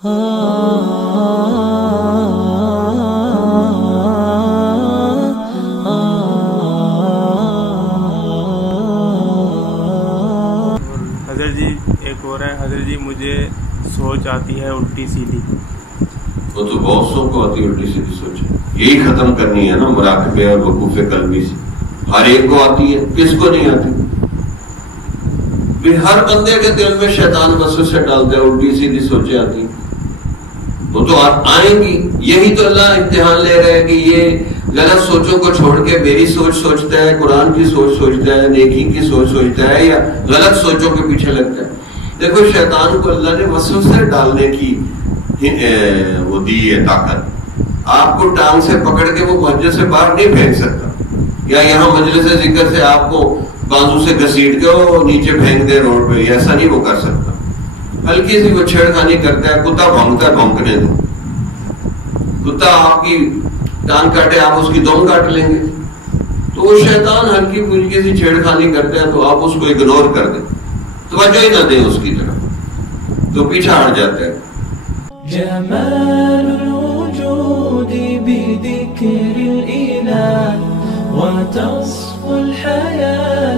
حضرت جی ایک اور ہے، حضرت جی مجھے سوچ آتی ہے الٹی سیدھی. وہ تو بہت سو کو آتی ہے الٹی سیدھی سوچ، یہی ختم کرنی ہے نا مراقبے اور وقوف قلبی سے. ہر ایک کو آتی ہے، کس کو نہیں آتی؟ ہر بندے کے دل میں شیطان وسوسے ڈالتا ہے، الٹی سیدھی سوچیں آتی ہیں. وہ تو آئیں گی. یہی تو اللہ امتحان لے رہے ہیں کہ یہ غلط سوچوں کو چھوڑ کے میری سوچ سوچتا ہے، قرآن کی سوچ سوچتا ہے، نیکی کی سوچ سوچتا ہے، یا غلط سوچوں کے پیچھے لگتا ہے. دیکھو شیطان کو اللہ نے وسوسے ڈالنے کی وہ دی ہے طاقت. آپ کو ٹانگ سے پکڑ کے وہ مسجد سے باہر نہیں پھینک سکتا، یا یہاں مجلس ذکر سے آپ کو بازو سے گھسیٹ کے وہ نیچے پھینک دے روڈ پہ، ایسا نہیں وہ کر سکتا. ہلکی سی وہ چھیڑخانی کرتا ہے، کتا بھونکتا ہے، بھونکنے دو. کتا آپ کی ٹانگ کاٹے، آپ اس کی دم کاٹ لیں گے. تو وہ شیطان ہلکی پھلکی سی چھیڑخانی کرتا ہے تو آپ اس کو اگنور کر دیں، توجہ ہی نہ دیں اس کی طرف، تو پیچھے ہٹ جاتا ہے. جمال الوجود بذكر الإله وتصفو الحياة